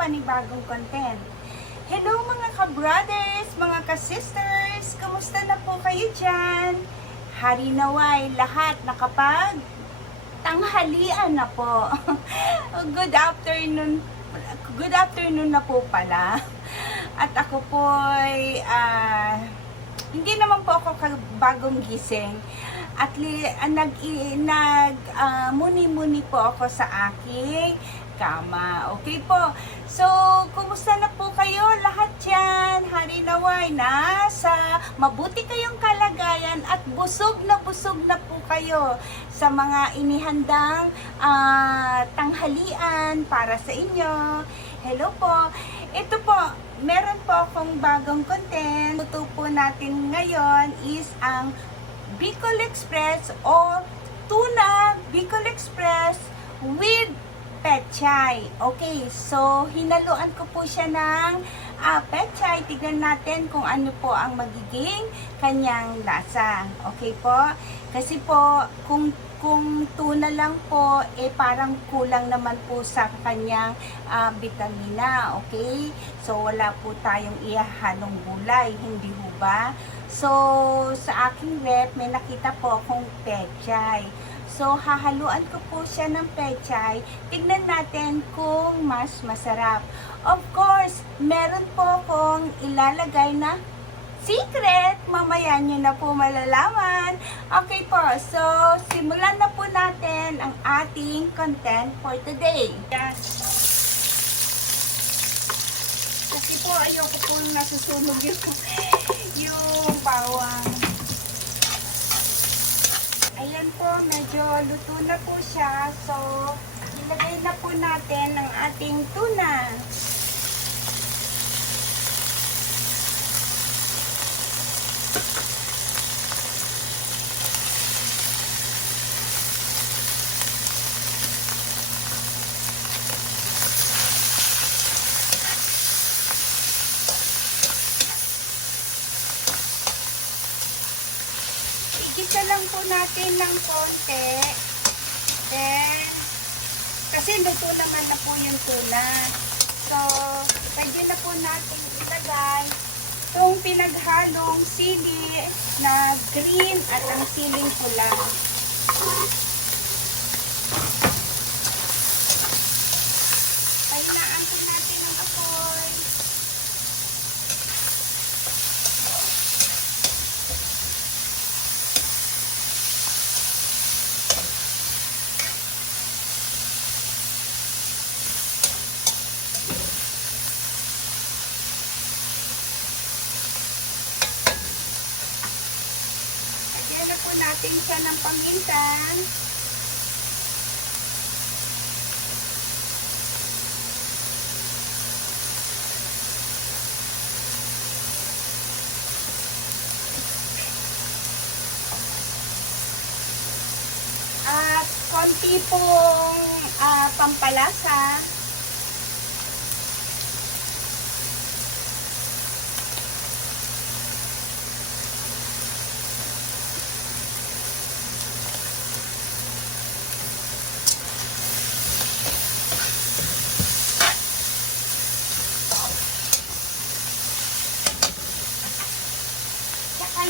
panibagong content. Hello mga ka-brothers, mga ka-sisters, kamusta na po kayo dyan? Hari naway, lahat nakapag tanghalian na po. Good afternoon na po pala. At ako po ay hindi naman po ako bagong gising. At muni-muni po ako sa aking kama. Okay po. So, kumusta na po kayo lahat dyan? Hari naway, nasa mabuti kayong kalagayan at busog na po kayo sa mga inihandang tanghalian para sa inyo. Hello po. Ito po, meron po akong bagong content. Ito po natin ngayon is ang Bicol Express o tuna Bicol Express with pechay. Okay, so hinaluan ko po siya ng pechay. Tignan natin kung ano po ang magiging kanyang lasa. Okay po? Kasi po, kung tuna lang po, parang kulang naman po sa kanyang vitamina. Okay? So, wala po tayong ihahalong gulay. Hindi ho ba? So, sa aking rep, may nakita po akong pechay. So, hahaluan ko po siya ng pechay. Tignan natin kung mas masarap. Of course, meron po akong ilalagay na secret. Mamaya nyo na po malalaman. Okay po, so simulan na po natin ang ating content for today. Kasi po, ayoko pong nasusunog yung bawang. Ayan po, medyo luto na po siya. So, ilagay na po natin ang ating tuna. Igisa lang po natin ng konti. Then, kasi luto naman na po yung tuna. So, pwede na po natin ilagay itong pinaghalong sili na green at ang siling pula. Pahinaan po natin ang apoy. Lagyan po natin siya ng paminta. At konti pong pampalasa.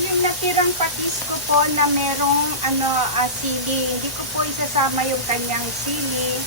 Yung natirang patis ko po na merong sili, hindi ko po isasama yung kanyang sili.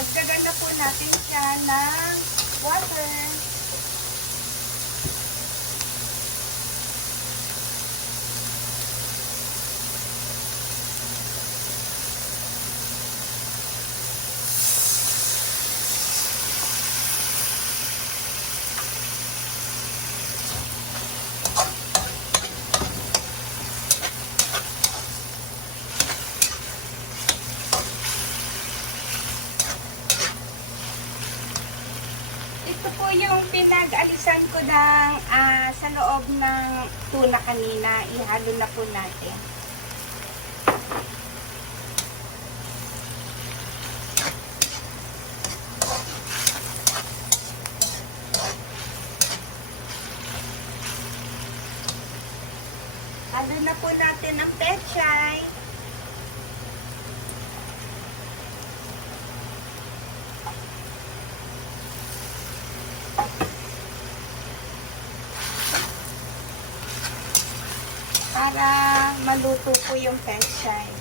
Dagdagan na po natin siya ng water. Ito po yung pinag-alisan ko ng sa loob ng tuna kanina. Ihalo na po natin. natin ang pechay. Para maluto po yung pechay.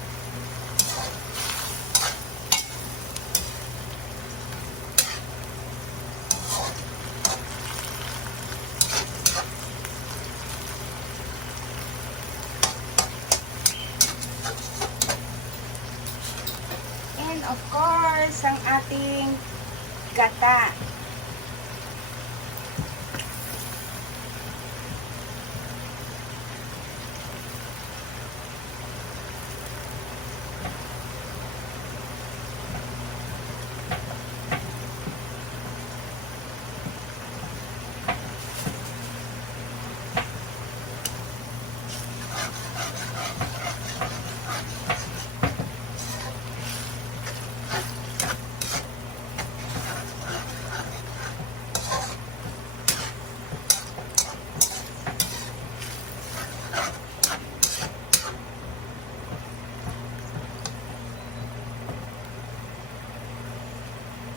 And of course, ang ating gata.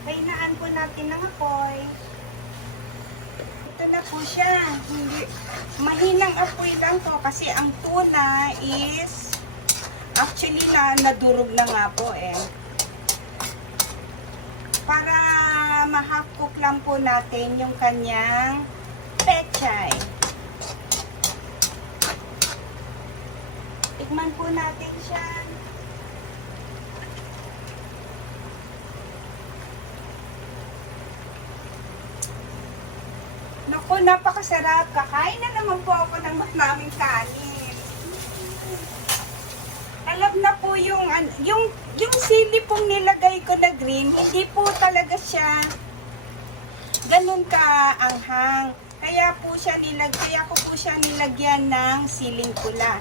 Painaan po natin ng apoy. Ito na po siya. Hindi, mahinang apoy lang to kasi ang tuna is actually nadurog na nga po eh. Para ma-half cook lang po natin yung kanyang pechay. Tikman po natin siya. Naku, napakasarap. Kakain na naman po ako ng maraming kanin. Alam na po yung sili pong nilagay ko na green, hindi po talaga siya ganun ka-anghang. Kaya ko po siya nilagyan ng siling pula.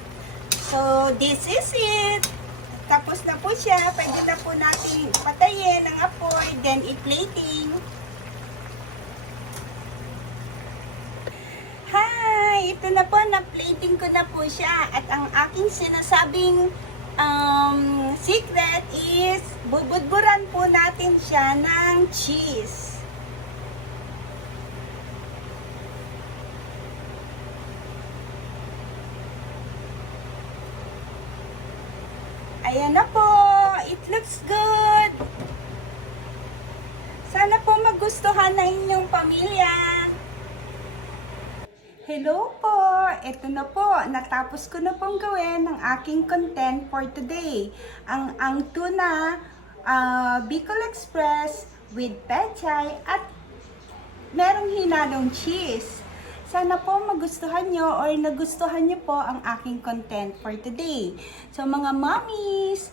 So, this is it. Tapos na po siya. Pwede na po natin patayin ng apoy, then i-plating. Hi! Ito na po, na-plating ko na po siya. At ang aking sinasabing secret is bubudburan po natin siya ng cheese. Ayan na po. It looks good. Sana po magustuhan na inyong pamilya. Hello po! Ito na po, natapos ko na pong gawin ang aking content for today. Ang tuna, Bicol Express with pechay at merong hinalong cheese. Sana po magustuhan nyo or nagustuhan nyo po ang aking content for today. So mga mommies,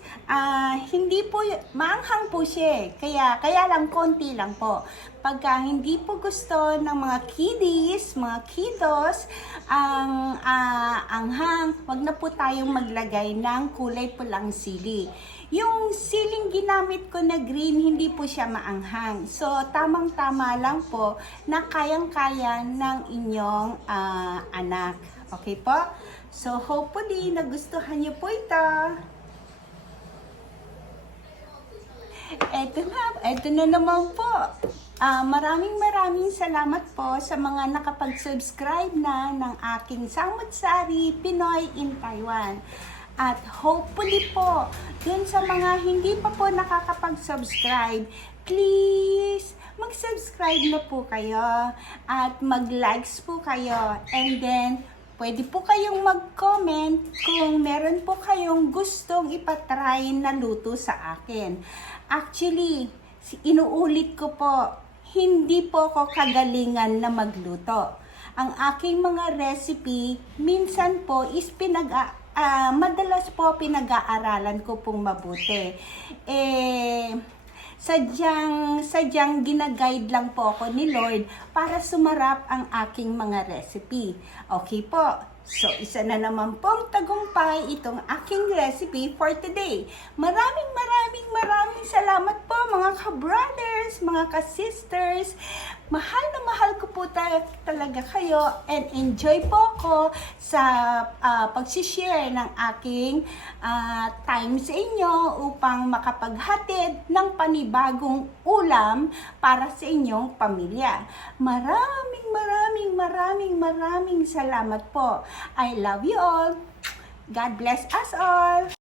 hindi po, maanghang po siya. Kaya lang konti lang po. Pagka hindi po gusto ng mga kiddies, mga kiddos, ang anghang, wag na po tayong maglagay ng kulay pulang sili. Yung siling ginamit ko na green, hindi po siya maanghang. So, tamang-tama lang po na kayang-kaya ng inyong anak. Okay po? So, hopefully, nagustuhan niyo po ito. Eto na naman po. Maraming salamat po sa mga nakapag-subscribe na ng aking Samut-Sari Pinoy in Taiwan. At hopefully po, dun sa mga hindi pa po nakakapag-subscribe, please, mag-subscribe na po kayo at mag-likes po kayo. And then, pwede po kayong mag-comment kung meron po kayong gustong ipatry na luto sa akin. Actually, inuulit ko po, hindi po ko kagalingan na magluto. Ang aking mga recipe, minsan po is madalas po pinag-aaralan ko pong mabuti. Sadyang ginaguide lang po ako ni Lord para sumarap ang aking mga recipe. Okay po. So, isa na naman pong tagumpay itong aking recipe for today. Maraming salamat po mga ka-brothers, mga ka-sisters. Mahal na mahal ko po talaga kayo and enjoy po ako sa pag-share ng aking time sa inyo upang makapaghatid ng panibagong ulam para sa inyong pamilya. Maraming salamat po. I love you all. God bless us all.